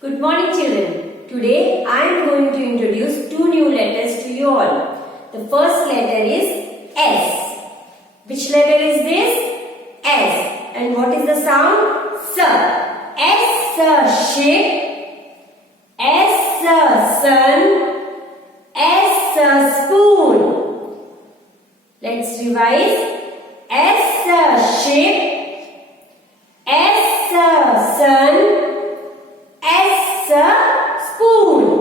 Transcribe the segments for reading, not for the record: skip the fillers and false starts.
Good morning children. Today I am going to introduce two new letters to you all. The first letter is S. Which letter is this? S. And what is the sound? S. S ship. S sun. S spoon. Let's revise. S ship. S sun. S spoon.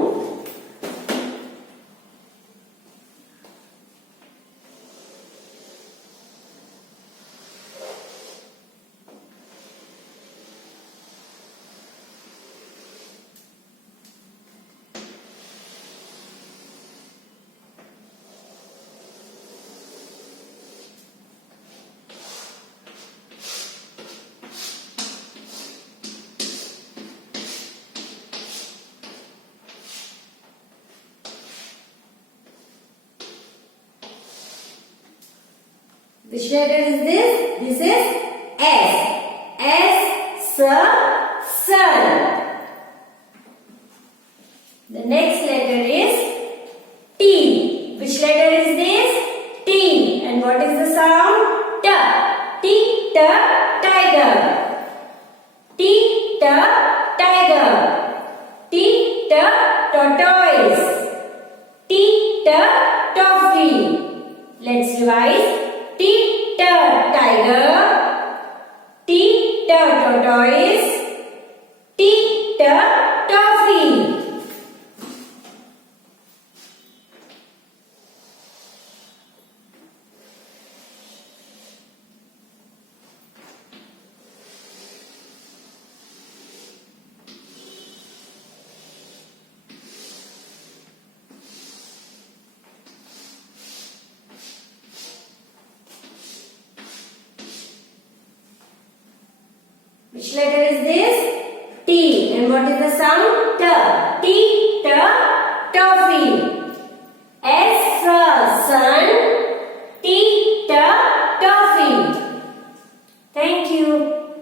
Which letter is this? This is S. S, sun. The next letter is T. Which letter is this? T. And what is the sound? T. T, tiger. T, tiger. T, tortoise. T, toffee. Let's revise. T, tiger. T, tortoise. T, toffee. Which letter is this? T. And what is the sound? T. T, toffee.